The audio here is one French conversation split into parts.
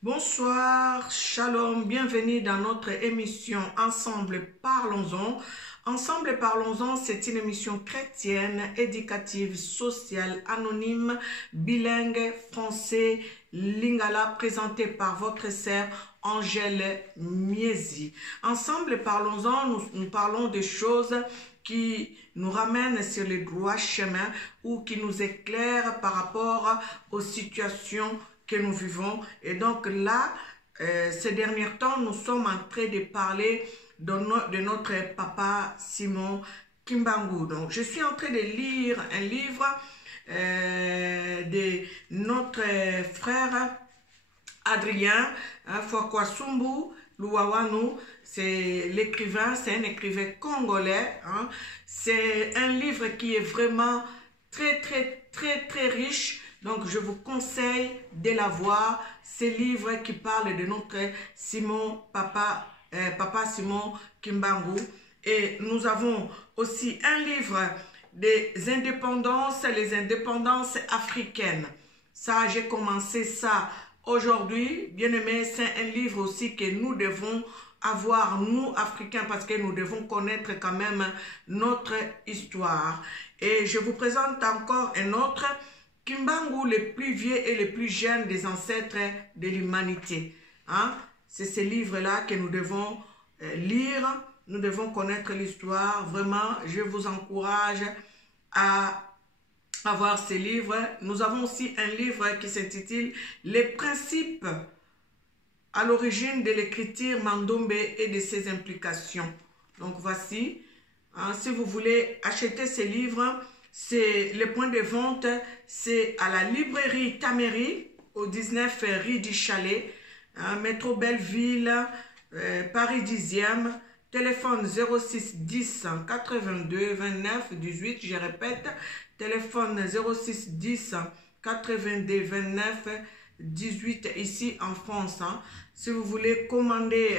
Bonsoir, shalom, bienvenue dans notre émission Ensemble Parlons-en. Ensemble Parlons-en, c'est une émission chrétienne, éducative, sociale, anonyme, bilingue, français, lingala, présentée par votre sœur Angèle Miesi. Ensemble Parlons-en, nous parlons de choses qui nous ramènent sur le droit chemin ou qui nous éclairent par rapport aux situations que nous vivons. Et donc là, ces derniers temps, nous sommes en train de parler de notre papa Simon Kimbangu. Donc, je suis en train de lire un livre de notre frère Adrien Fokwasumbu Luawanu. C'est l'écrivain, c'est un écrivain congolais. C'est un livre qui est vraiment très riche. Donc, je vous conseille de l'avoir. Ce livre qui parle de notre Simon, papa Simon Kimbangu. Et nous avons aussi un livre des indépendances, les indépendances africaines. Ça, j'ai commencé ça aujourd'hui. Bien aimé, c'est un livre aussi que nous devons avoir, nous, Africains, parce que nous devons connaître quand même notre histoire. Et je vous présente encore un autre, Kimbangu, le plus vieux et le plus jeune des ancêtres de l'humanité. C'est ce livre-là que nous devons lire. Nous devons connaître l'histoire. Vraiment, je vous encourage à avoir ces livres. Nous avons aussi un livre qui s'intitule « Les principes à l'origine de l'écriture Mandombe et de ses implications ». Donc voici, si vous voulez acheter ces livres, c'est le point de vente, c'est à la librairie Tamery, au 19 rue du Chalet, métro Belleville, Paris 10e, téléphone 06 10 82 29 18, je répète, téléphone 06 10 82 29 18, ici en France. Si vous voulez commander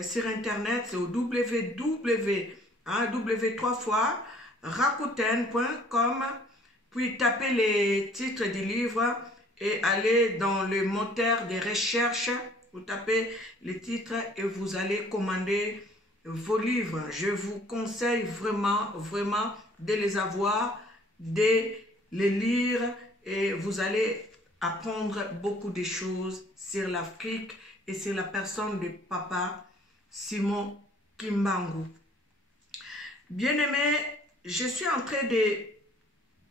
sur internet, c'est au www.rakuten.com, puis tapez les titres du livre et allez dans le moteur de recherche, vous tapez les titres et vous allez commander vos livres. Je vous conseille vraiment de les avoir, de les lire et vous allez apprendre beaucoup de choses sur l'Afrique et sur la personne de papa Simon Kimbangu. Bien-aimé, je suis en train de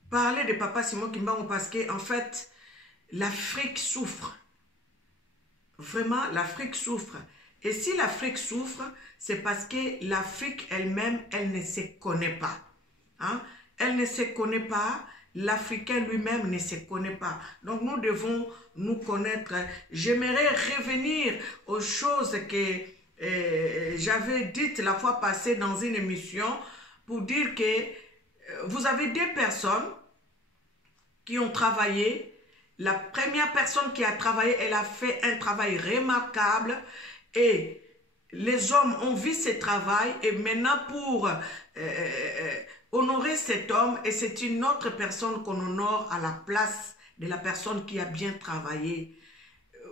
parler de papa Simon Kimbangu parce que en fait, l'Afrique souffre. Vraiment, l'Afrique souffre. Et si l'Afrique souffre, c'est parce que l'Afrique elle-même, elle ne se connaît pas. Elle ne se connaît pas. L'Africain lui-même ne se connaît pas. Donc, nous devons nous connaître. J'aimerais revenir aux choses que j'avais dites la fois passée dans une émission pour dire que vous avez deux personnes qui ont travaillé. La première personne qui a travaillé, elle a fait un travail remarquable et les hommes ont vu ce travail et maintenant pour honorer cet homme, et c'est une autre personne qu'on honore à la place de la personne qui a bien travaillé.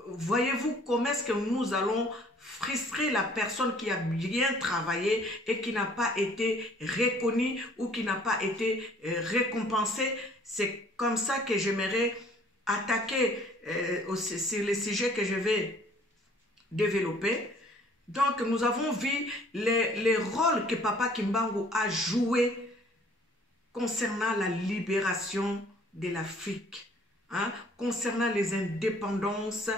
Voyez-vous comment est-ce que nous allons frustrer la personne qui a bien travaillé et qui n'a pas été reconnue ou qui n'a pas été récompensée? C'est comme ça que j'aimerais attaquer sur les sujets que je vais développer. Donc, nous avons vu les rôles que papa Kimbangu a joué concernant la libération de l'Afrique, concernant les indépendances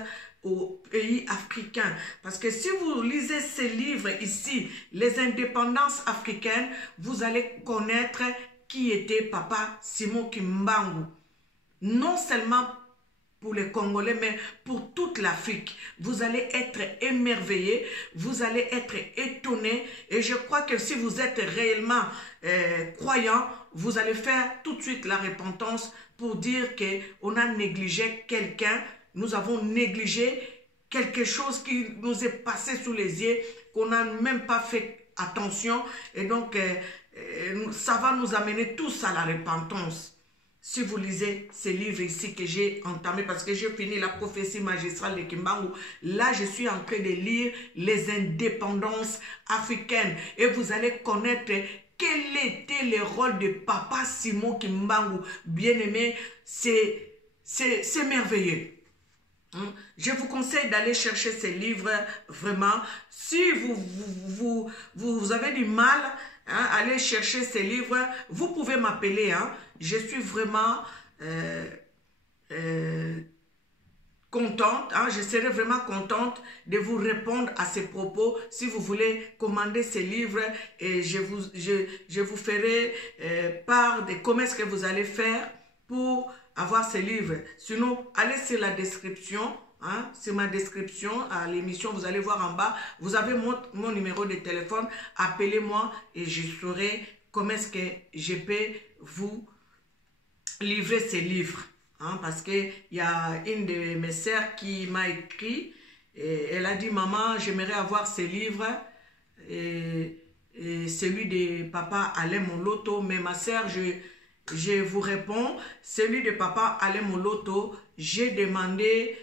aux pays africains. Parce que si vous lisez ces livres ici, les indépendances africaines, vous allez connaître qui était papa Simon Kimbangu. Non seulement pour les Congolais, mais pour toute l'Afrique. Vous allez être émerveillés, vous allez être étonnés. Et je crois que si vous êtes réellement croyant, vous allez faire tout de suite la repentance pour dire qu'on a négligé quelqu'un, nous avons négligé quelque chose qui nous est passé sous les yeux, qu'on n'a même pas fait attention. Et donc, ça va nous amener tous à la repentance. si vous lisez ces livres ici que j'ai entamé, parce que j'ai fini la prophétie magistrale de Kimbangu, là je suis en train de lire les indépendances africaines et vous allez connaître quel était le rôle de Papa Simon Kimbangu. Bien-aimé, c'est merveilleux. Je vous conseille d'aller chercher ces livres, vraiment. Si vous avez du mal, allez chercher ces livres. Vous pouvez m'appeler. Je suis vraiment contente. Je serai vraiment contente de vous répondre à ces propos. Si vous voulez commander ces livres, et je vous ferai part de comment est-ce que vous allez faire pour avoir ces livres. Sinon, allez sur la description, sur ma description à l'émission, vous allez voir en bas, vous avez mon numéro de téléphone, appelez-moi et je saurai comment est-ce que je peux vous livrer ces livres. Parce qu'il y a une de mes sœurs qui m'a écrit, et elle a dit, maman, j'aimerais avoir ces livres, et celui de papa Alain Moloto, mais ma sœur, je vous réponds, celui de papa Alain Moloto, j'ai demandé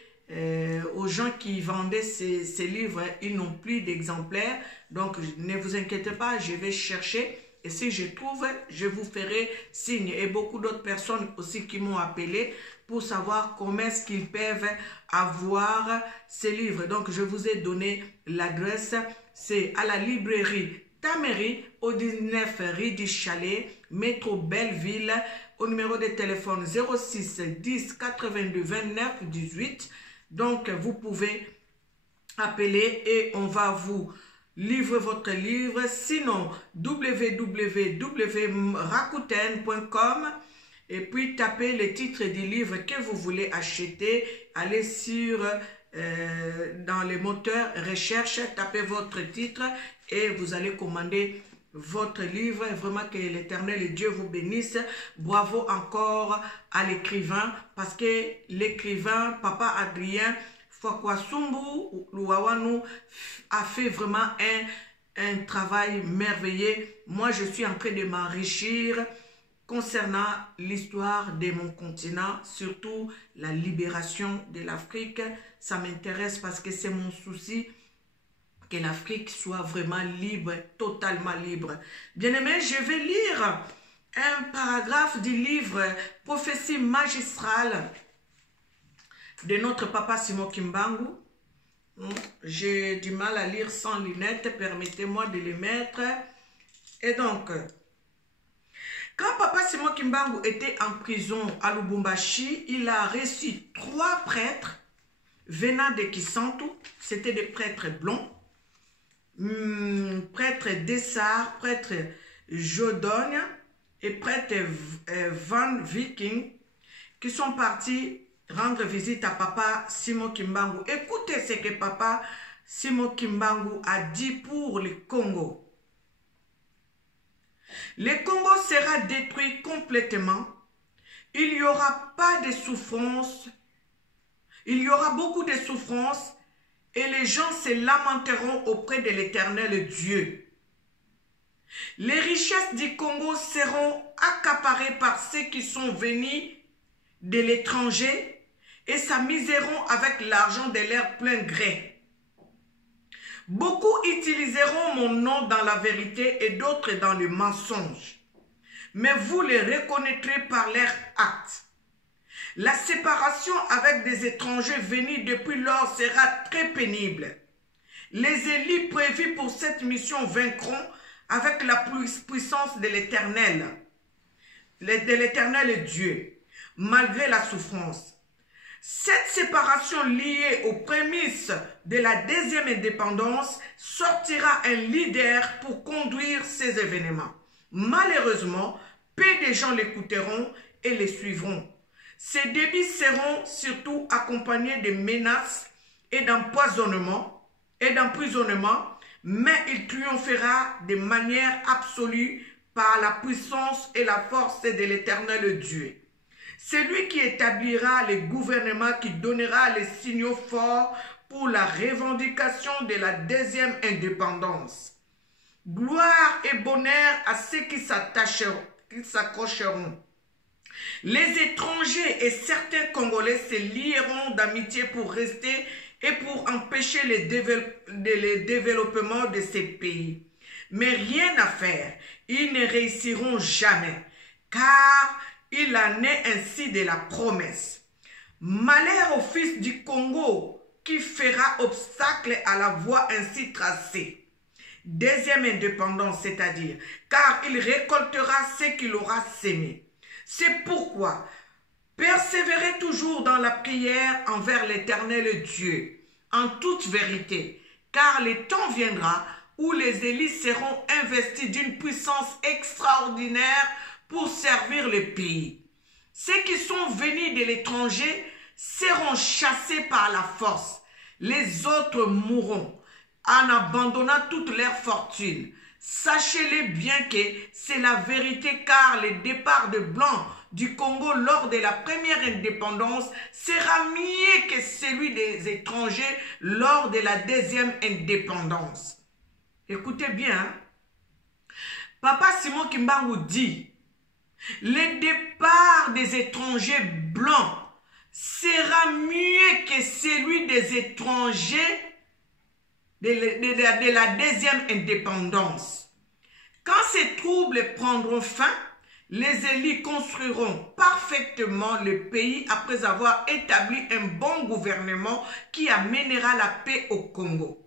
aux gens qui vendaient ces livres, ils n'ont plus d'exemplaires, donc ne vous inquiétez pas, je vais chercher, et si je trouve, je vous ferai signe. Et beaucoup d'autres personnes aussi qui m'ont appelé pour savoir comment est-ce qu'ils peuvent avoir ces livres. Donc je vous ai donné l'adresse, c'est à la librairie Tamery, au 19 rue du Chalet, métro Belleville, au numéro de téléphone 06 10 82 29 18. Donc, vous pouvez appeler et on va vous livrer votre livre. Sinon, www.rakuten.com et puis tapez le titre du livre que vous voulez acheter. Allez sur dans les moteurs recherche, tapez votre titre et vous allez commander votre livre. Vraiment que l'Éternel et Dieu vous bénisse. Bravo encore à l'écrivain, parce que l'écrivain Papa Adrien Fokwasumbu Luawanu a fait vraiment un travail merveilleux. Moi, je suis en train de m'enrichir concernant l'histoire de mon continent, surtout la libération de l'Afrique. Ça m'intéresse parce que c'est mon souci, que l'Afrique soit vraiment libre, totalement libre. Bien-aimés, je vais lire un paragraphe du livre Prophétie magistrale de notre papa Simon Kimbangu. J'ai du mal à lire sans lunettes, permettez-moi de les mettre. Et donc, quand papa Simon Kimbangu était en prison à Lubumbashi, il a reçu 3 prêtres venant de Kisantu. C'était des prêtres blonds. Prêtre Dessart, prêtre Jodogne et prêtre Van Viking qui sont partis rendre visite à papa Simon Kimbangu. Écoutez ce que papa Simon Kimbangu a dit pour le Congo. Le Congo sera détruit complètement. Il n'y aura pas de souffrance. Il y aura beaucoup de souffrance. Et les gens se lamenteront auprès de l'Éternel Dieu. Les richesses du Congo seront accaparées par ceux qui sont venus de l'étranger et s'amuseront avec l'argent de leur plein gré. Beaucoup utiliseront mon nom dans la vérité et d'autres dans le mensonge. Mais vous les reconnaîtrez par leurs actes. La séparation avec des étrangers venus depuis lors sera très pénible. Les élus prévus pour cette mission vaincront avec la puissance de l'Éternel, Dieu, malgré la souffrance. Cette séparation liée aux prémices de la deuxième indépendance sortira un leader pour conduire ces événements. Malheureusement, peu de gens l'écouteront et les suivront. Ces débits seront surtout accompagnés de menaces et d'emprisonnement, mais il triomphera de manière absolue par la puissance et la force de l'Éternel Dieu. C'est lui qui établira le gouvernement qui donnera les signaux forts pour la revendication de la deuxième indépendance. Gloire et bonheur à ceux qui s'accrocheront. Les étrangers et certains Congolais se lieront d'amitié pour rester et pour empêcher le développement de ces pays. Mais rien à faire, ils ne réussiront jamais, car il en est ainsi de la promesse. Malheur au fils du Congo qui fera obstacle à la voie ainsi tracée. Deuxième indépendance, c'est-à-dire, car il récoltera ce qu'il aura sémé. C'est pourquoi persévérez toujours dans la prière envers l'Éternel Dieu, en toute vérité, car le temps viendra où les élites seront investis d'une puissance extraordinaire pour servir le pays. Ceux qui sont venus de l'étranger seront chassés par la force. Les autres mourront en abandonnant toute leur fortune. Sachez-le bien que c'est la vérité, car le départ de Blancs du Congo lors de la première indépendance sera mieux que celui des étrangers lors de la deuxième indépendance. Écoutez bien, hein? Papa Simon Kimbangu dit, le départ des étrangers blancs sera mieux que celui des étrangers de la deuxième indépendance. Quand ces troubles prendront fin, les élites construiront parfaitement le pays après avoir établi un bon gouvernement qui amènera la paix au Congo.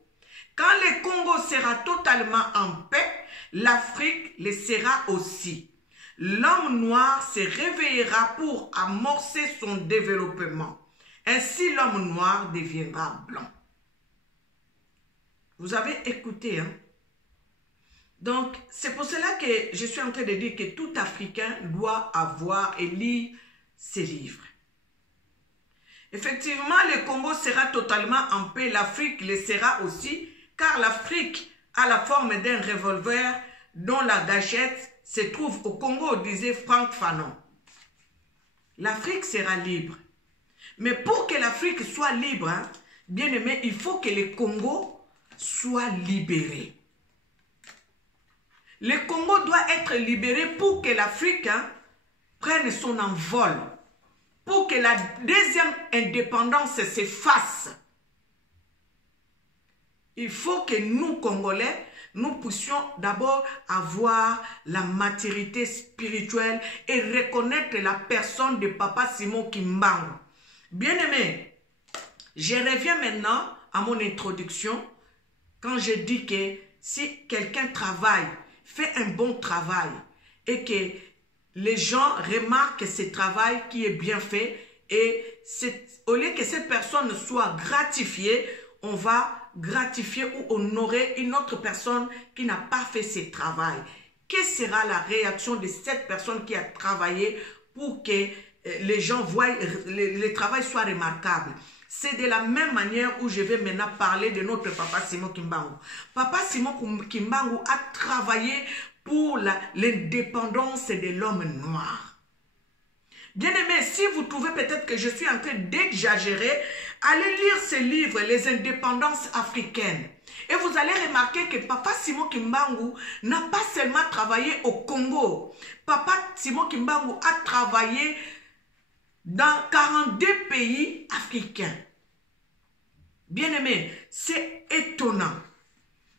Quand le Congo sera totalement en paix, l'Afrique le sera aussi. L'homme noir se réveillera pour amorcer son développement. Ainsi, l'homme noir deviendra blanc. Vous avez écouté, hein? Donc, c'est pour cela que je suis en train de dire que tout Africain doit avoir et lire ces livres. Effectivement, le Congo sera totalement en paix, l'Afrique le sera aussi, car l'Afrique a la forme d'un revolver dont la gâchette se trouve au Congo, disait Franck Fanon. L'Afrique sera libre. Mais pour que l'Afrique soit libre, hein, bien aimé, il faut que le Congo soit libéré. Le Congo doit être libéré pour que l'Afrique, hein, prenne son envol. Pour que la deuxième indépendance se fasse. Il faut que nous, Congolais, nous puissions d'abord avoir la maturité spirituelle et reconnaître la personne de Papa Simon Kimbangu. Bien-aimé, je reviens maintenant à mon introduction quand je dis que si quelqu'un travaille, fait un bon travail et que les gens remarquent ce travail qui est bien fait et au lieu que cette personne soit gratifiée, on va gratifier ou honorer une autre personne qui n'a pas fait ce travail. Quelle sera la réaction de cette personne qui a travaillé pour que les gens voient le travail soit remarquable? C'est de la même manière où je vais maintenant parler de notre Papa Simon Kimbangu. Papa Simon Kimbangu a travaillé pour l'indépendance de l'homme noir. Bien-aimés, si vous trouvez peut-être que je suis en train d'exagérer, allez lire ce livre, Les indépendances africaines. Et vous allez remarquer que Papa Simon Kimbangu n'a pas seulement travaillé au Congo. Papa Simon Kimbangu a travaillé dans 42 pays africains. Bien-aimés, c'est étonnant.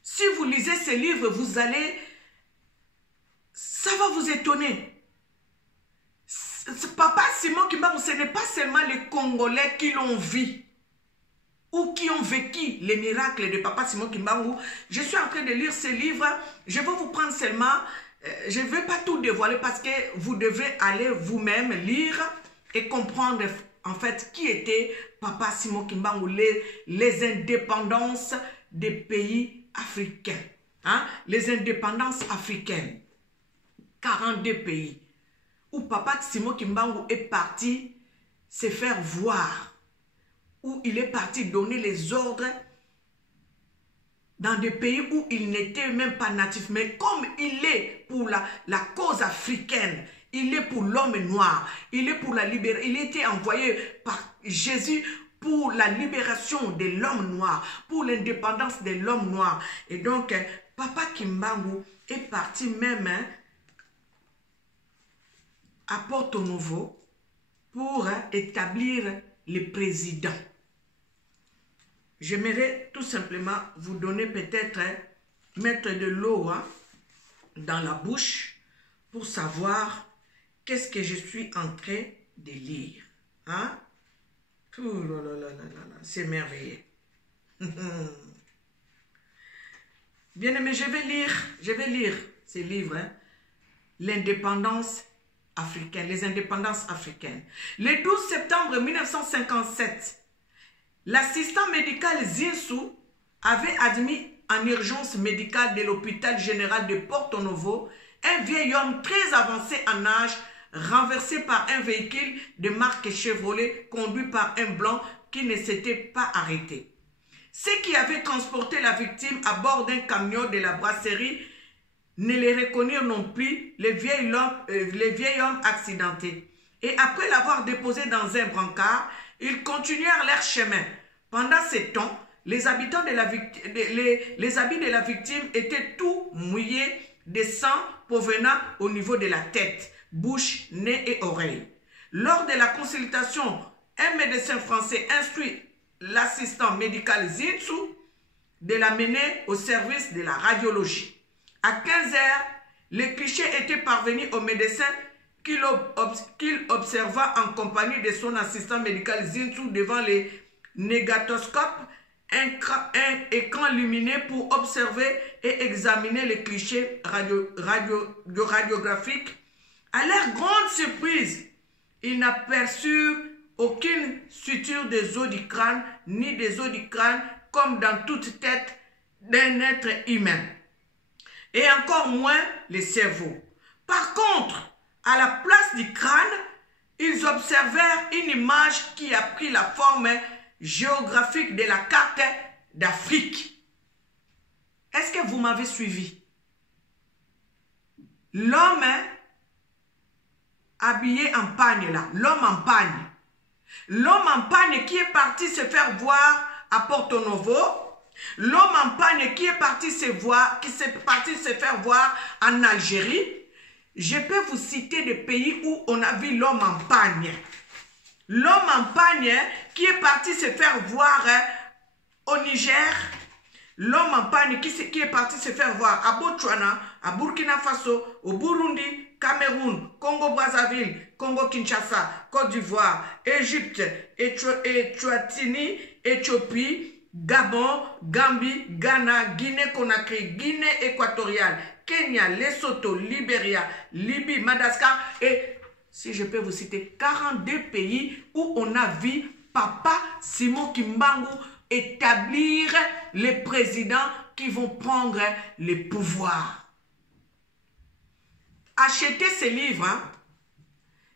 Si vous lisez ce livre, vous allez... Ça va vous étonner. Papa Simon Kimbangu, ce n'est pas seulement les Congolais qui l'ont vu ou qui ont vécu les miracles de Papa Simon Kimbangu. Je suis en train de lire ce livre. Je vais vous prendre seulement... je ne vais pas tout dévoiler parce que vous devez aller vous-même lire et comprendre en fait qui était Papa Simon Kimbangu, les indépendances des pays africains. Hein? Les indépendances africaines. 42 pays. Où Papa Simon Kimbangu est parti se faire voir. Où il est parti donner les ordres dans des pays où il n'était même pas natif. Mais comme il est pour la cause africaine, il est pour l'homme noir, il est pour la libération. Il était envoyé par Jésus pour la libération de l'homme noir, pour l'indépendance de l'homme noir. Et donc, Papa Kimbangu est parti même à Porto Novo pour établir le président. J'aimerais tout simplement vous donner peut-être, mettre de l'eau dans la bouche pour savoir qu'est-ce que je suis en train de lire. Hein? Oh là là là là là, c'est merveilleux. Bien aimé, je vais lire ces livres. Hein? L'indépendance africaine, les indépendances africaines. Le 12 septembre 1957, l'assistant médical Zinsou avait admis en urgence médicale de l'hôpital général de Porto Novo un vieil homme très avancé en âge, renversé par un véhicule de marque Chevrolet conduit par un blanc qui ne s'était pas arrêté. Ceux qui avaient transporté la victime à bord d'un camion de la brasserie ne les reconnurent non plus, les vieils hommes accidentés. Et après l'avoir déposé dans un brancard, ils continuèrent leur chemin. Pendant ce temps, les habits de la victime étaient tout mouillés de sang provenant au niveau de la tête, bouche, nez et oreilles. Lors de la consultation, un médecin français instruit l'assistant médical Zinsou de la mener au service de la radiologie. À 15 h, le cliché était parvenu au médecin qu'il observa en compagnie de son assistant médical Zinsou devant les négatoscopes, un écran lumineux pour observer et examiner les clichés radiographiques. À leur grande surprise, ils n'aperçurent aucune suture des os du crâne, ni des os du crâne, comme dans toute tête d'un être humain. Et encore moins les cerveaux. Par contre, à la place du crâne, ils observèrent une image qui a pris la forme géographique de la carte d'Afrique. Est-ce que vous m'avez suivi? L'homme habillé en pagne là, l'homme en pagne. L'homme en pagne qui est parti se faire voir à Porto Novo. L'homme en pagne qui est parti se faire voir en Algérie. Je peux vous citer des pays où on a vu l'homme en pagne. L'homme en pagne qui est parti se faire voir au Niger. L'homme en pagne qui est parti se faire voir à Botswana, à Burkina Faso, au Burundi, Cameroun, Congo-Brazzaville, Congo-Kinshasa, Côte d'Ivoire, Égypte, Éthiopie, Gabon, Gambie, Ghana, Guinée-Conakry, Guinée équatoriale, Kenya, Lesotho, Libéria, Libye, Madagascar et, si je peux vous citer, 42 pays où on a vu Papa Simon Kimbangu établir les présidents qui vont prendre le pouvoir. Achetez ces livres. Hein?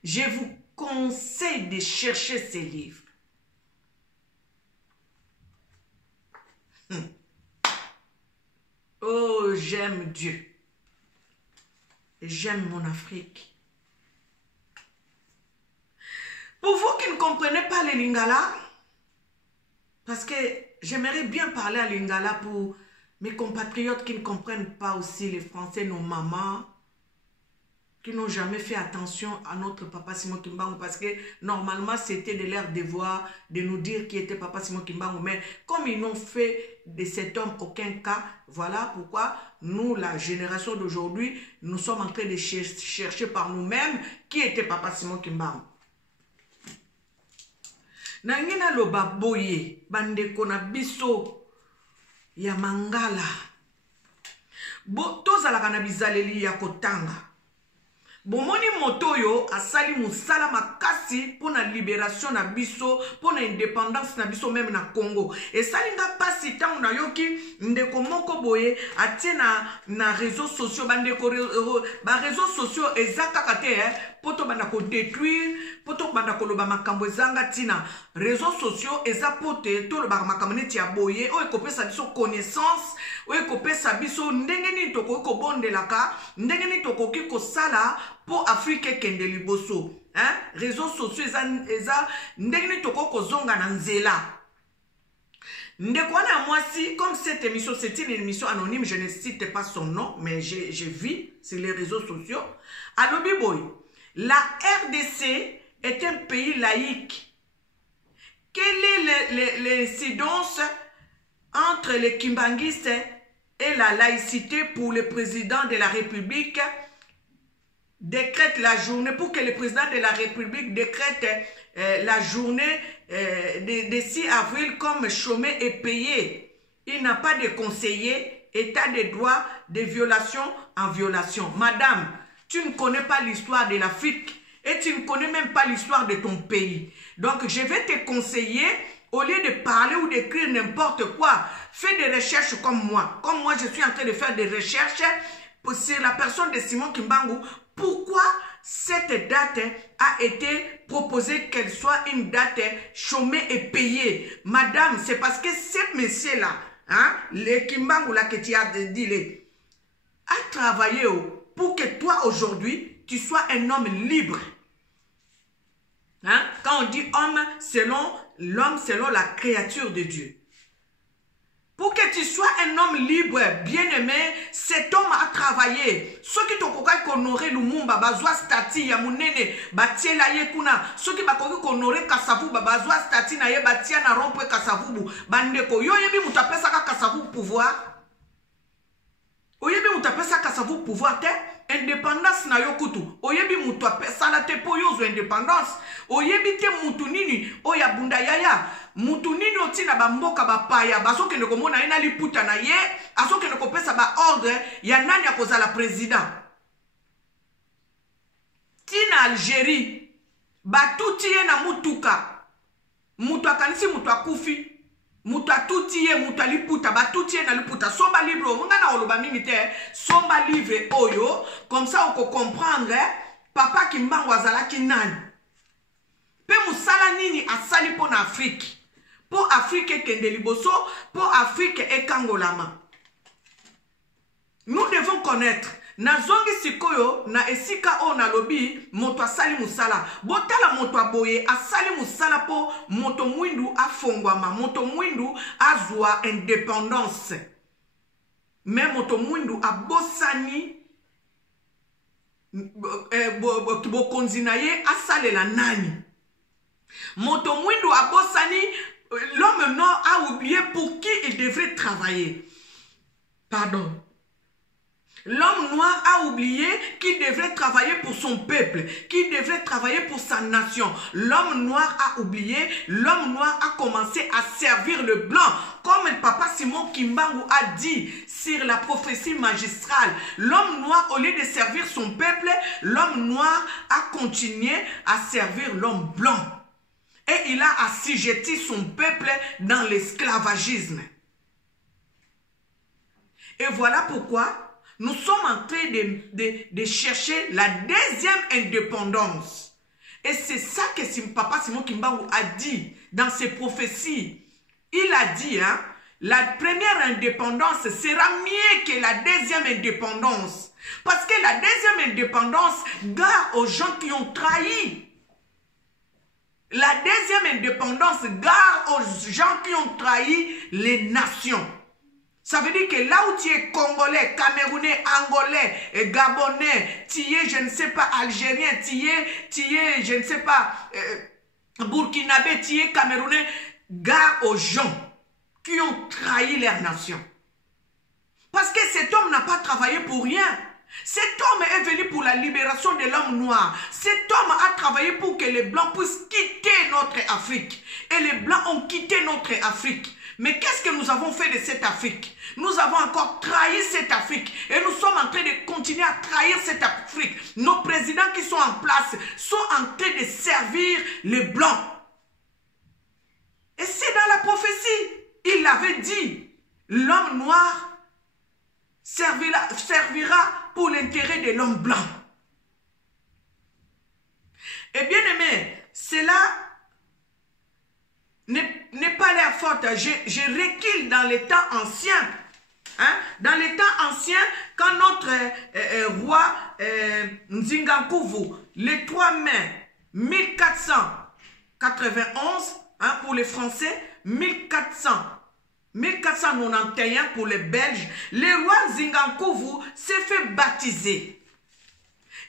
Je vous conseille de chercher ces livres. Oh, j'aime Dieu. J'aime mon Afrique. Pour vous qui ne comprenez pas le Lingala, parce que j'aimerais bien parler à Lingala pour mes compatriotes qui ne comprennent pas aussi les Français, nos mamans, qui n'ont jamais fait attention à notre papa Simon Kimbangu, parce que normalement c'était de leur devoir de nous dire qui était papa Simon Kimbangu, mais comme ils n'ont fait de cet homme aucun cas, voilà pourquoi nous, la génération d'aujourd'hui, nous sommes en train de chercher par nous-mêmes qui était papa Simon Kimbangu. Nangina loba boye bandeko na biso ya mangala tozalaka na bizaleli ya kotanga. Bomoni motoyo asali musala makasi pour la libération na biso, pour la indépendance na biso même na Congo. Et salinga pasi tangu na yoki ndeko moko boye atie na réseaux sociaux bandeko ba réseaux sociaux ezaka kate poto banda ko détruire, poto banda ko loba makambo ezanga tina. Réseaux sociaux ezapote to loba makambo neti ya boye o ekopesa biso connaissance, o ekopesa biso ndenge ni toko ko bondelaka, ndenge ni toko ki ko sala pour Afrique kende liboso. Hein? Réseaux sociaux eza ndenge ni toko ko zonga na nzela. Ndekwana mwasi, comme cette émission, c'est une émission anonyme, je ne cite pas son nom, mais j'ai vu sur les réseaux sociaux. Alobi boy, La RDC est un pays laïque. Quelle est l'incidence entre les kimbanguistes et la laïcité pour le président de la République décrète la journée, pour que le président de la République décrète la journée de 6 avril comme chômé et payé. Il n'a pas de conseiller, état de droit, de violation en violation. Madame, tu ne connais pas l'histoire de l'Afrique et tu ne connais même pas l'histoire de ton pays. Donc, je vais te conseiller, au lieu de parler ou d'écrire n'importe quoi, fais des recherches comme moi. Comme moi, je suis en train de faire des recherches sur la personne de Simon Kimbangu. Pourquoi cette date a été proposée qu'elle soit une date chômée et payée? Madame, c'est parce que ce monsieur-là, hein, le Kimbangu là que tu as dit, a travaillé pour que toi aujourd'hui, tu sois un homme libre. Hein? Quand on dit homme, l'homme selon la créature de Dieu. Pour que tu sois un homme libre, bien-aimé, cet homme a travaillé. Ceux qui t'ont honoré Lumumba, bazwa stati ya munene, batiela ye kuna. Ceux qui t'ont honoré Kasavubu, bazwa stati na ye batia na rompwe Kasavubu. Bandeko, yo yebi mutapesa ka Kasavubu pouvoir. Oyebi mutapesa Kasavubu pouvoir te. Indépendance na yokutu. Oyebi mutapesa la te po yozo indépendance. Oyebi te mutu nini oya bunda yaya. Mutu nini otina ba mboka ba paya. Baso ke ndeko mona ina liputa na ye. Aso ke ndeko pesa ba ordre ya nani akoza la président. Tina Algérie. Batuti ye na mutuka. Mutu akanisi mutu akufi. Mutu atuti ye mutu aliputa. Batuti ye na liputa. Somba libre. Munga na oloba minite. Somba livre oyo. Comme ça on peut comprendre. Papa Kimbangu azalaki nani. Pe musala nini asali po na Afrique. Po Afrique kende liboso. Po Afrique ekangolama. Nous devons connaître. Na zongi sikoyo na esika o na lobi moto asali musala. Botala moto aboye asali musala po moto mwindu afongwama. Moto mwindu azwa indépendance. Mais moto mwindu abosani bokonzi na ye asalela nani. Moto mwindu abosani, l'homme noir a oublié pour qui il devrait travailler. Pardon. L'homme noir a oublié qu'il devrait travailler pour son peuple, qu'il devrait travailler pour sa nation. L'homme noir a oublié, l'homme noir a commencé à servir le blanc. Comme le papa Simon Kimbangu a dit sur la prophétie magistrale, l'homme noir, au lieu de servir son peuple, l'homme noir a continué à servir l'homme blanc. Et il a assujetti son peuple dans l'esclavagisme. Et voilà pourquoi nous sommes en train de chercher la deuxième indépendance. Et c'est ça que papa Simon Kimbangu a dit dans ses prophéties. Il a dit, hein, la première indépendance sera mieux que la deuxième indépendance. Parce que la deuxième indépendance garde aux gens qui ont trahi. La deuxième indépendance garde aux gens qui ont trahi les nations. Ça veut dire que là où tu es Congolais, Camerounais, Angolais, Gabonais, tu es, je ne sais pas, Algérien, tu es, je ne sais pas, Burkinabé, tu es Camerounais, garde aux gens qui ont trahi leur nation. Parce que cet homme n'a pas travaillé pour rien. Cet homme est venu pour la libération de l'homme noir. Cet homme a travaillé pour que les Blancs puissent quitter notre Afrique. Et les Blancs ont quitté notre Afrique. Mais qu'est-ce que nous avons fait de cette Afrique? Nous avons encore trahi cette Afrique. Et nous sommes en train de continuer à trahir cette Afrique. Nos présidents qui sont en place sont en train de servir les Blancs. Et c'est dans la prophétie. Il l'avait dit. L'homme noir servira pour l'intérêt de l'homme blanc. Et bien aimé, cela n'est pas la faute. Je recule dans les temps anciens. Hein? Dans les temps anciens, quand notre roi Nzingankuvu, le 3 mai 1491, hein, pour les Français, 1491 pour les Belges, le roi Nzingankuvu s'est fait baptiser.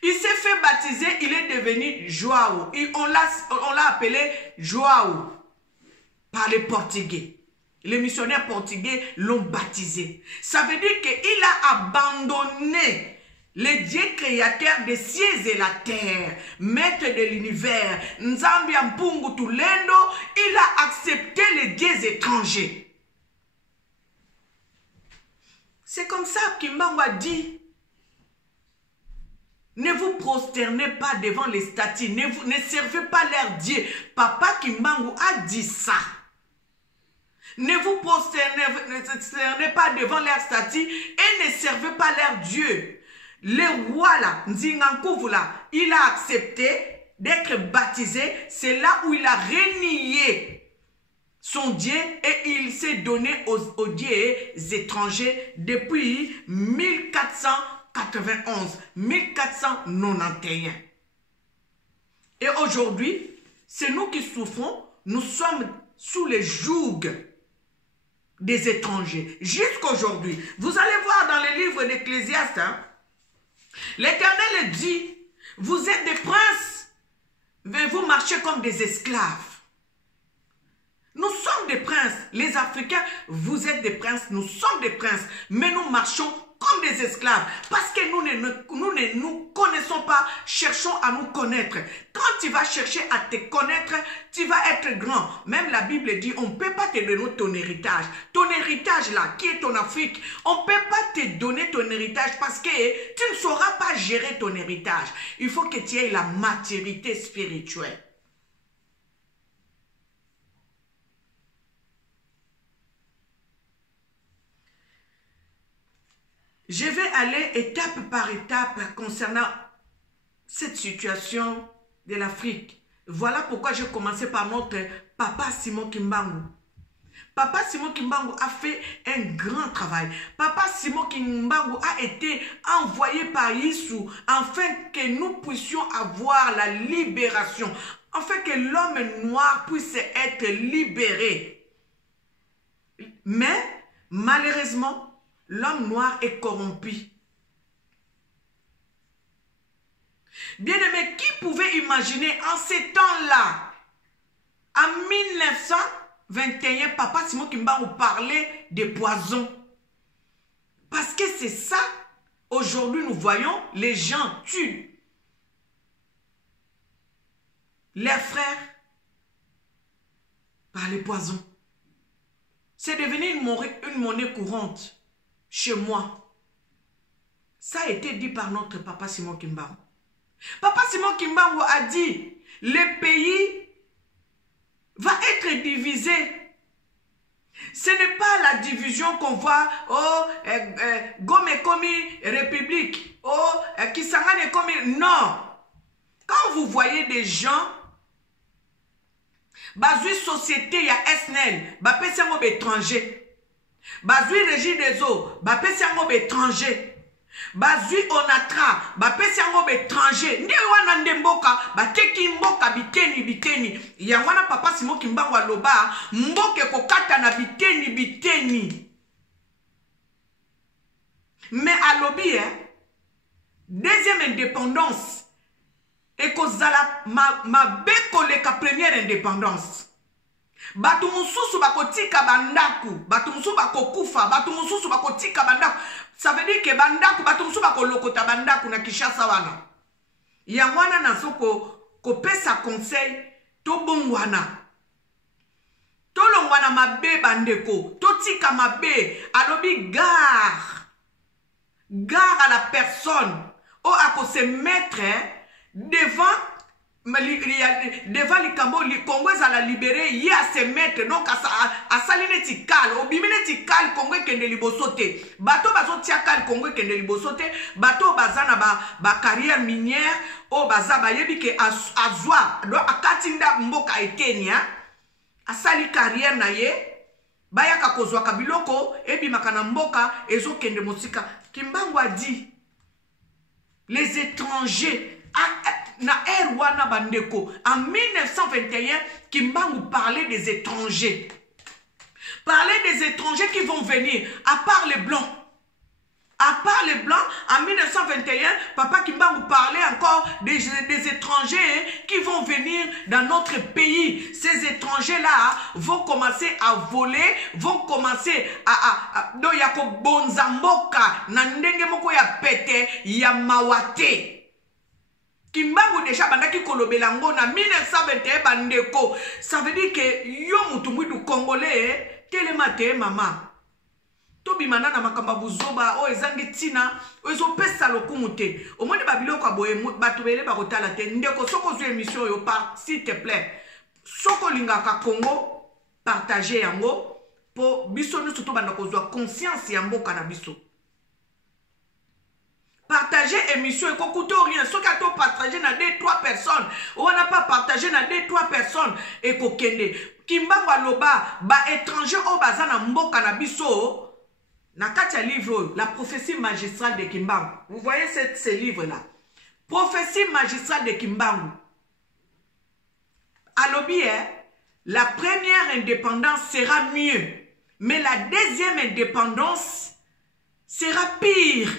Il s'est fait baptiser, il est devenu Joao. On l'a appelé Joao par les Portugais. Les missionnaires portugais l'ont baptisé. Ça veut dire qu'il a abandonné le Dieu créateur des cieux et la terre, maître de l'univers, Nzambi Mpungu Tulendo, il a accepté les dieux étrangers. C'est comme ça qu'Imbangu a dit, ne vous prosternez pas devant les statues, ne servez pas leurs dieux. Papa Kimbangu a dit ça. Ne vous prosternez pas devant leurs statues et ne servez pas leurs dieux. Le roi là, Nzingankouvou là, il a accepté d'être baptisé. C'est là où il a renié son Dieu et il s'est donné aux dieux étrangers depuis 1491, 1491. Et aujourd'hui, c'est nous qui souffrons, nous sommes sous les jougs des étrangers. Jusqu'aujourd'hui, vous allez voir dans les livres d'Ecclésiaste, hein, l'Éternel dit, vous êtes des princes, mais vous marchez comme des esclaves. Nous sommes des princes. Les Africains, vous êtes des princes, nous sommes des princes, mais nous marchons comme des esclaves. Parce que nous ne nous connaissons pas, cherchons à nous connaître. Quand tu vas chercher à te connaître, tu vas être grand. Même la Bible dit, on ne peut pas te donner ton héritage. Ton héritage là, qui est ton Afrique, on ne peut pas te donner ton héritage parce que tu ne sauras pas gérer ton héritage. Il faut que tu aies la maturité spirituelle. Je vais aller étape par étape concernant cette situation de l'Afrique. Voilà pourquoi j'ai commencé par notre Papa Simon Kimbangu. Papa Simon Kimbangu a fait un grand travail. Papa Simon Kimbangu a été envoyé par Yissou afin que nous puissions avoir la libération, afin que l'homme noir puisse être libéré. Mais malheureusement, l'homme noir est corrompu. Bien-aimé, qui pouvait imaginer en ces temps-là, en 1921, Papa Simon Kimbangu parlait de poison. Parce que c'est ça, aujourd'hui nous voyons, les gens tuent leurs frères par les poisons. C'est devenu une monnaie courante. Chez moi, ça a été dit par notre Papa Simon Kimbangu. Papa Simon Kimbangu a dit, le pays va être divisé. Ce n'est pas la division qu'on voit, oh, Gome Komi République, oh, Kisangane Komi, non. Quand vous voyez des gens, bazui société, il y a SNEL, bapé c'est un étranger. Bazui régie des eaux, bapé c'est un étranger. Bazui onatra, bapé c'est un étranger. Ndi wana ndemboka, bateki mboka biteni. Yangwana Papa Simon Kimbangu aloba, mboke kokata na biteni. Mais alobi, deuxième indépendance, et kozala ma bekoleka première indépendance. Batu mususu bakotika bandaku, batu mususu bakokufa, batu mususu bakotika bandaku. Ça veut dire que bandaku, batu mususu bakolokota bandaku na Kinshasa wana. Yangwana nazo ko pesa conseil to bongwana. To longwana mabe bandeko, to tika mabe, alobi gare à la personne, ou à se mettre devant les Cambo, les Congolais à la libérer, il y a se mettre, donc à saline tikal, au bimine tikal, Congolais qui ne libosote, bateau bazo tiakal, Congolais qui ne libosote, bateau bazana ba carrière minière, au bazaba yebi ke azwa, do akatinda mboka etenia, a sali carrière na ye, bayaka kozwa kabiloko, ebi makana mboka, ezo kende mosika. Kimbangu a dit, les étrangers, na Erwana Bandeko, en 1921, Kimbangu parlait des étrangers. Parlait des étrangers qui vont venir, à part les blancs. À part les Blancs, en 1921, Papa Kimbangu parlait encore des étrangers qui vont venir dans notre pays. Ces étrangers-là vont commencer à voler, vont commencer donc yako bonzamboka, nandenge moko ya pete, ya mawate. Kimbangu déjà bandaki kolobelango na 1921 bandeko. Ça veut dire que yo mutumbu du Congolais, telemate maman. Tobi manana makamba buzoba o ezangi tina o ezo pesa lokumu te. Omoni babiloko aboye batubele bakotala te. Ndeko soko zu émission yo par s'il te plaît. Soko lingaka Congo partager yango po biso nous surtout banda kozwa conscience ya mboka na biso. Partager émission et coûte rien. Ce que tu partager na 2-3 personnes. On n'a pas partagé na 2-3 personnes et kokende. Kimbangu aloba ba étranger au bazana mboka na biso. Na katia livre, la prophétie magistrale de Kimbangu. Vous voyez ce livre-là. Prophétie magistrale de Kimbangu. Alobi, la première indépendance sera mieux. Mais la deuxième indépendance sera pire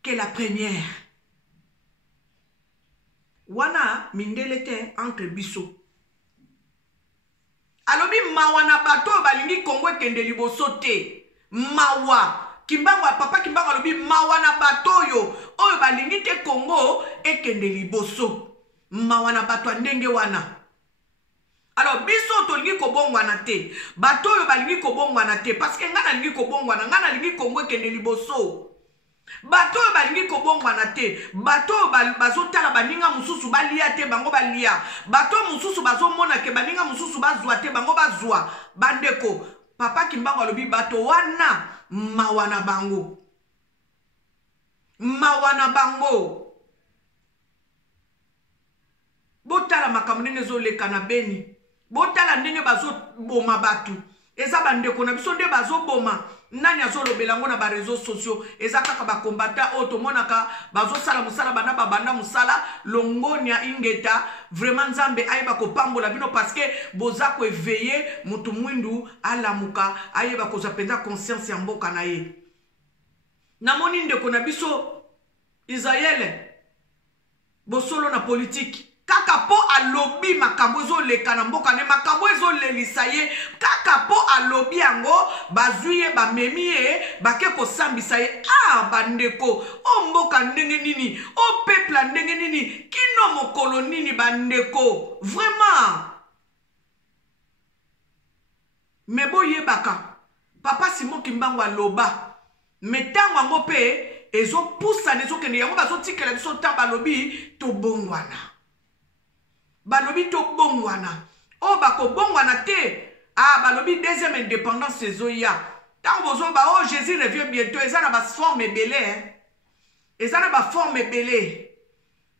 que la première. Wana mindelete entre biso. Alobi mawana bato balingi Congo kende liboso te. Mawa Kimbangu papa Kimbangu alobi mawa na bato yo oyo balingi te Congo ekende liboso. Mawa na bato ndenge wana. Alors biso tolingi kobongwana te. Bato yo balingi kobongwana te parce que ngana lingi kobongwana, ngana lingi Congo ekende liboso. Bato yo balingi kobongwana te. Bato bazotala baninga mususu balia te bango balia. Bato mususu bazomona ke baninga mususu bazwa te bango bazwa. Bandeko Papa Kimbangu alobi bato wana mawana bango. Mawana bango. Botala makambo ndenge ezoleka na Beni. Botala ndenge bazo boma batu. Eza bandeko na biso nde bazo boma. Nani azolobela ngo na ba réseaux sociaux. Eza kaka ba combattant otomonaka bazo sala musala bana babanda musala longonia ingeta vraiment nzambe ayeba ko pambola bino parce que boza ko éveiller mutu mwindu alamuka ayeba ko zapenda conscience ya mboka na ye. Namoni ndeko na biso Israël bosolo na politique. Kaka po alobi makambo ezoleka na mboka ne makambo ezolelisa ye kaka po alobi yango bazuye bamemi ye bake kosambisa ye bandeko o mboka ndenge nini o peuple ndenge nini kino mokolo nini bandeko vraiment mebo yebaka Papa Simon Kimbangu aloba metango yango pe ezopusa nezokende yango bazotikela biso ta balobi tobongwana. Balobi to bongwana. Oh bako bongwana te. Balobi deuxième indépendance ezoya. Tant bozo ba oh Jésus revient bientôt. Ezana ba forme belé. Ezana ba forme belé.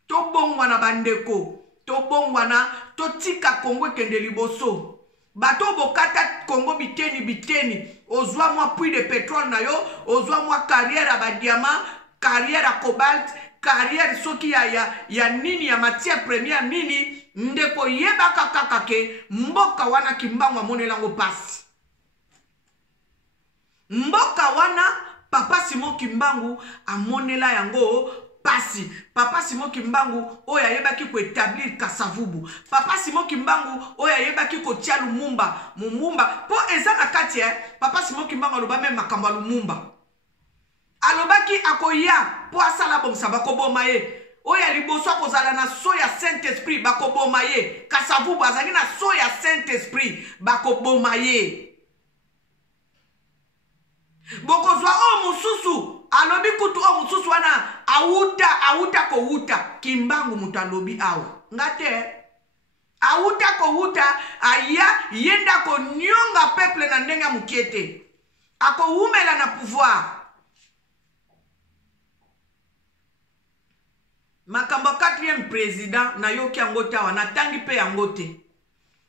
To bongwana bandeko. To bongwana to tika Congo kende liboso. Bato bokata Congo biteni. Ozwa mwa puits de pétrole na yo, ozwa mwa carrière ba diamant, carrière à cobalt, carrière soki ya nini ya matière première nini. Ndeko yebaka kaka ke mboka wana Kimbangu amonelango pasi. Mboka wana Papa Simon Kimbangu amonela yango pasi. Papa Simon Kimbangu oya yebaki ko établir Kasavubu. Papa Simon Kimbangu oya yebaki ko tia Lumumba. Mumumba po ezana kati Papa Simon Kimbangu aloba même makambo Lumumba. Alobaki akoya po asala bomsa bakoboma ye. Oya liboso kozala na so ya Saint-Esprit bakoboma ye. Kasavubu azali na so ya Saint-Esprit bakoboma ye. Bokozwa o mususu alobi kutu o mususu wana auta ko uta Kimbangu mutu alobi awa ngate auta ko uta aya yenda ko nyonga peuple na ndenga mukiete ako umela na pouvoir. Makambo 4e président na yoki yango tawa na tangi pe yango te.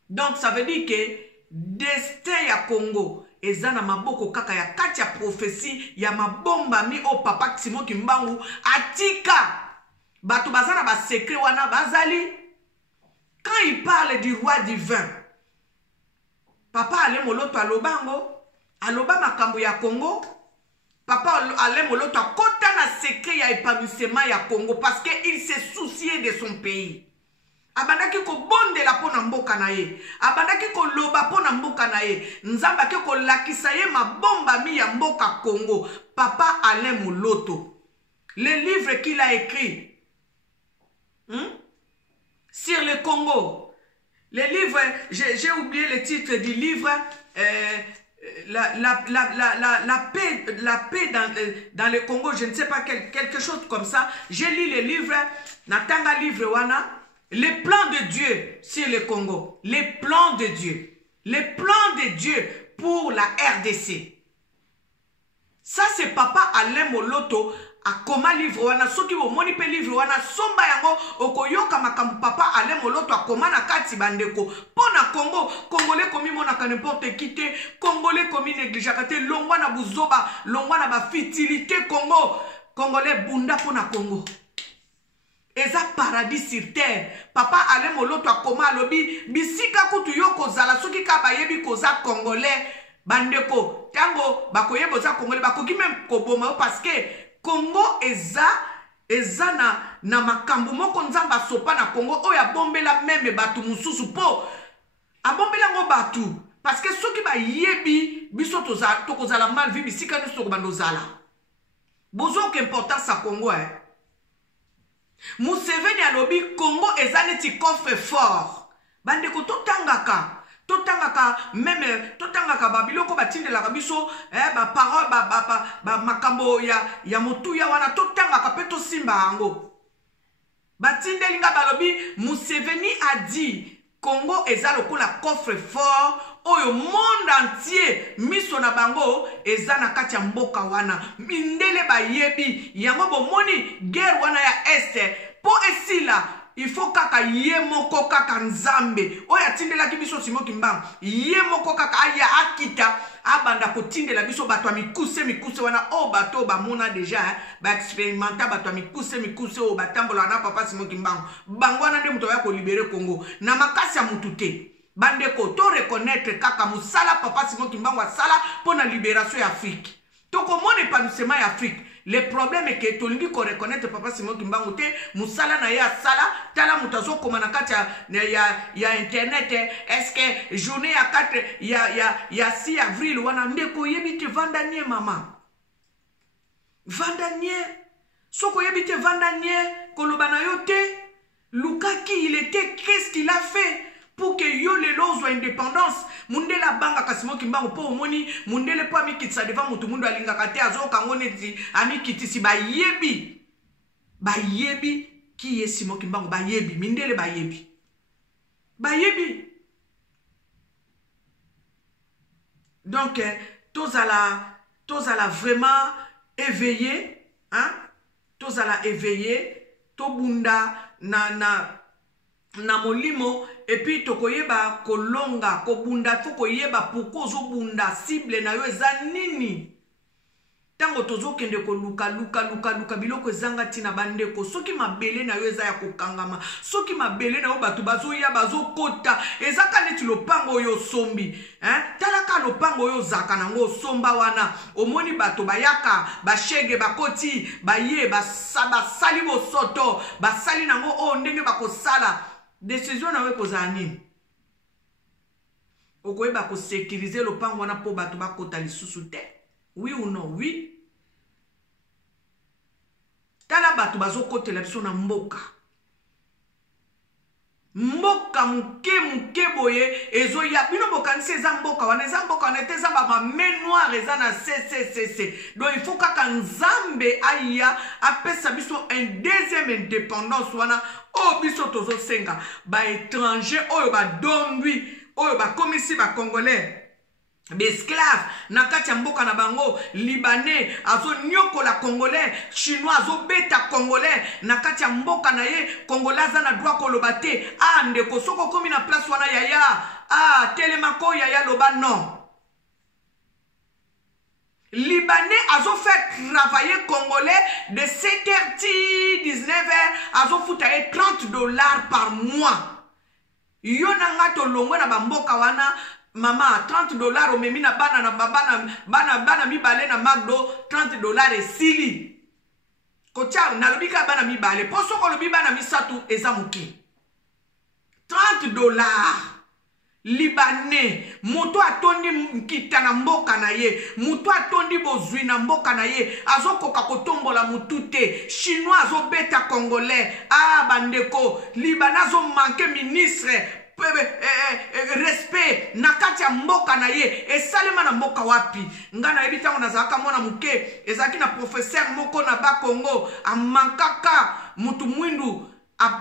Donc ça veut dire que destin ya Congo ezana maboko kaka ya kati ya prophétie ya mabomba mi o Papa Simon Kimbangu atika bato bazana ba secret wana bazali. Quand il parle du roi divin, Papa ale moloto alobango aloba makambo ya Congo Papa Alain Moloto a kota na secret ya épanouissement ya Congo parce qu'il s'est soucié de son pays. Abandaki ko bonde la pona mboka na ye. Abandaki ko loba pona mboka na ye. Nzamba ke ko lakisa ye mabomba mi ya mboka Congo. Papa Alain Moloto. Le livre qu'il a écrit sur le Congo. Le livre, j'ai oublié le titre du livre. La paix dans le Congo, je ne sais pas, quelque chose comme ça. J'ai lu le livre, Natanga livre wana, les plans de Dieu sur le Congo. Les plans de Dieu. Les plans de Dieu pour la RDC. Ça, c'est Papa Alain Moloto. A koma livre wana soki bo moni pe livre wana somba yango okoyoka makambu Papa Alain Moloto a koma na kati bandeko pona Congo Congolais komi mona ka n'importe qui te Congolais komi négligeaka te longwa na buzoba longwa na ba fitilité Congo Congolais bunda pona Congo eza paradis sur terre. Papa Alain Moloto a koma lobi bisika kutu yoko zala soki ka bayebi koza Congolais bandeko tango bakoyebo za Congolais bakoki même koboma parce que Congo eza na makambu moko nzamba sopa na Congo oya bombela meme batu mususu po abombela ngo batu parce que soki ba yebi biso tokozala mal vi bisika nyonso tokobandozala bozo ke importance à Congo Museveni alobi Congo eza neti coffre fort bandeko totangaka même totangaka babiloko batindelaka biso ba parole ba makambo ya motuya wana totangaka pe tosimba yango batindelinga balobi Museveni a dit Congo eza lokola coffre fort oyo monde entier miso na bango eza na kati ya mboka wana mindele bayebi yango bomoni guerre wana ya este po esila il faut kaka ye moko kaka nzambe oya tindela ki biso Simon Kimbangu ye moko kaka aya akita abanda ko tindela biso bato mikuse wana o bato ba mona déjà ba expérimenter bato mikuse o batambola na Papa Simon Kimbangu bango na nde muto ya ko libérer Congo na makasi ya mutute bandeko to reconnaître kaka musala Papa Simon Kimbangu asala pour la libération ya Afrique to komone épanouissement ya Afrique. Le problème est que tolingi ko reconnaître Papa Simon Kimbangu te musala na ya sala tala mutazo komana kati ya internet est-ce que journée ya 4 ya 6 avril wana ndeko yebite vandanier mama vandanier soko yebite vandanier kolobana yote Lukaki il était qu'est-ce qu'il a fait pour que yo le lozo indépendance mundela banga Simon Kimbangu po omoni mundele po amikitisa devant mutu mundu alingaka te azoka ngoneti amikitisi bayebi ki est Simon Kimbangu bayebi mindele bayebi donc tozala vraiment éveillé tozala éveillé tobunda na molimo et puis tokoyeba kolonga kobunda tokoyeba pourquoi ozobunda cible na yo eza nini tango tozokende ko luka biloko ezanga tina bandeko soki mabele na yo eza ya kokangama soki mabele na yo bato bazoya bazokota ezaka neti lopango oyo sombi talaka lopango oyo zaka nango somba wana omoni bato bayaka bashege bakoti baye basali bosoto basali nango o ndenge bakosala décision na we kozala nini okoyeba kosécuriser lopango wana po bato bakota lisusu te oui ou non oui tala bato bazokotela biso na mboka muke boye ezoya bino bokanisi eza mboka wana ete eza bamame noire eza na ccc donc il faut kaka nzambe aya apesa biso un deuxième indépendance wana oyo biso tozosenga baétranger oyo badondwi oyo bakomisi bacongolais Besclave, nakati ya mboka na bango, libanais, azo nyokola congolais, chinois, azo beta congolais, nakati ya mboka na ye, congolais na droit kolobate, ndeko soko komi na place wana yaya, telemako yaya loba non. Libanais azo fait travailler congolais de 7h 19h, azo foutaye $30 par mois. Yo nanga to longwe na bamboka wana, Maman, 30 dollars au memi na bana mi balé na McDo, 30 dollars et sili. Kotia, na lobika bana mi balé. Poso ko lobi bana mi satu ezamuki. 30 dollars. Libanais, mutu atondi mkita na mboka na ye, mutu atondi bozui na mboka na ye, azokoka kotombola mutu te, chinois azobeta congolais, ah bandeko, Libanais azo manke ministre, respect na kati ya mboka na ye, esalema na mboka wapi, nga na yebi tango nazalaka mwana muke, ezalaki na professeur moko na ba Congo, amankaka mutu mwindu,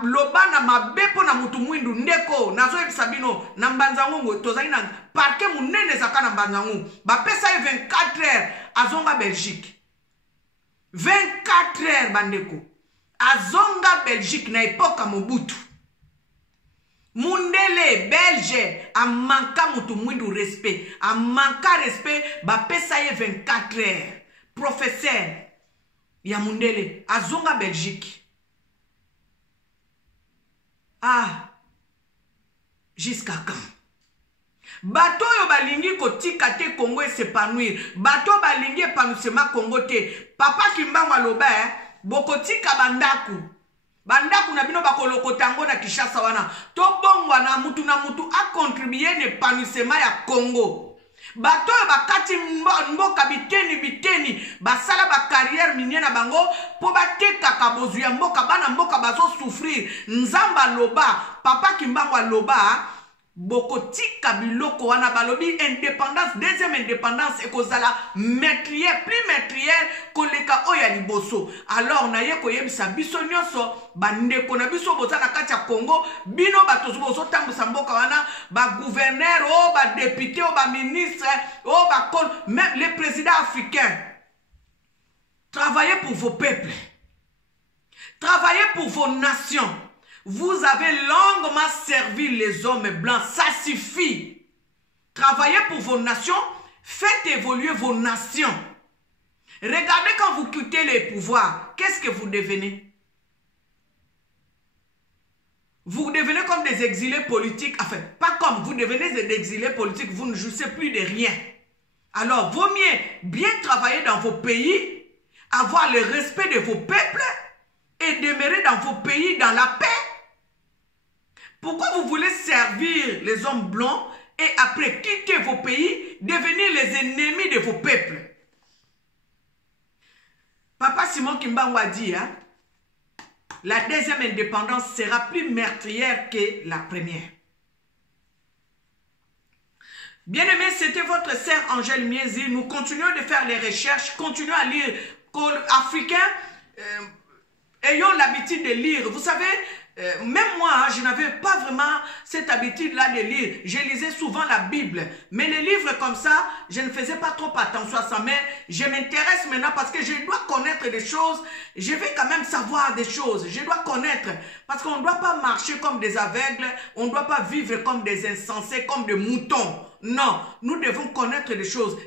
lobana mabepo na mutu mwindu ndeko nazo ebisabino na mbanzangu tozali na parke munene zaka na mbanzangu bapesa ye 24 heures azonga Belgique 24 heures bandeko azonga Belgique na epoka Mobutu Mundele Belge amanka mutu mwindu respect amanka respect bapesa ye 24 heures professeur ya Mundele azonga Belgique. Ah, jusqu'à quand? Bato yo balingi kotika te Congo s'épanouir. Bato balingi épanouissement Congo te. Papa Kimbangu aloba bokotika bandaku. Bandaku na bino bakolokotango na Kinshasa wana. To bongwa na mutu a contribué n'épanouissement ya Congo. Bato yo bakati mboka biteni basala ba carrière minière na bango po bateka kabozu ya mboka bana mboka bazo souffrir nzamba loba papa Kimbangu loba bokotika biloko wana balobi indépendance deuxième indépendance ekozala maîtrière plus maîtrière koleka oya liboso alors na ye koyebisa biso nyonso bandeko na biso bozana kati ya Congo bino bato bozo tambusa mboka wana ba gouverneur o ba député o ba ministre o ba même les présidents africains travaillez pour vos peuples, travaillez pour vos nations. Vous avez longuement servi les hommes blancs, ça suffit. Travaillez pour vos nations, faites évoluer vos nations. Regardez quand vous quittez les pouvoirs, qu'est-ce que vous devenez? Vous devenez comme des exilés politiques, enfin, pas comme, vous devenez des exilés politiques, vous ne jouissez plus de rien. Alors, vaut mieux bien travailler dans vos pays, avoir le respect de vos peuples et demeurer dans vos pays dans la paix. Pourquoi vous voulez servir les hommes blancs et après quitter vos pays, devenir les ennemis de vos peuples? Papa Simon Kimbangu a dit, hein, la deuxième indépendance sera plus meurtrière que la première. Bien-aimés, c'était votre sœur Angèle Miezi. Nous continuons de faire les recherches, continuons à lire. Africains, ayons l'habitude de lire. Vous savez, même moi, hein, je n'avais pas vraiment cette habitude-là de lire. Je lisais souvent la Bible. Mais les livres comme ça, je ne faisais pas trop attention à ça. Mais je m'intéresse maintenant parce que je dois connaître des choses. Je vais quand même savoir des choses. Je dois connaître. Parce qu'on ne doit pas marcher comme des aveugles. On ne doit pas vivre comme des insensés, comme des moutons. Non, nous devons connaître des choses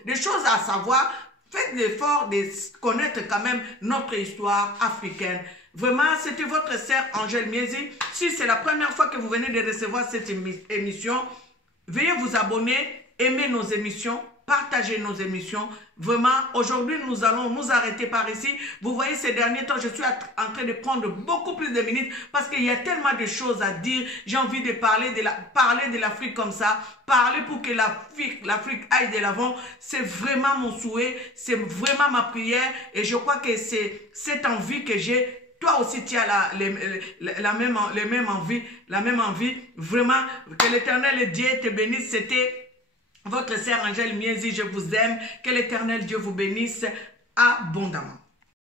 à savoir. Faites l'effort de connaître quand même notre histoire africaine. Vraiment, c'était votre sœur Angèle Miezi. Si c'est la première fois que vous venez de recevoir cette émission, veuillez vous abonner, aimer nos émissions, partager nos émissions. Vraiment, aujourd'hui, nous allons nous arrêter par ici. Vous voyez, ces derniers temps, je suis en train de prendre beaucoup plus de minutes parce qu'il y a tellement de choses à dire. J'ai envie de parler de l'Afrique comme ça, parler pour que l'Afrique aille de l'avant. C'est vraiment mon souhait, c'est vraiment ma prière et je crois que c'est cette envie que j'ai. Toi aussi, tu as la même envie. Vraiment, que l'Éternel Dieu te bénisse. C'était votre sœur Angèle Miezi, je vous aime. Que l'Éternel Dieu vous bénisse abondamment.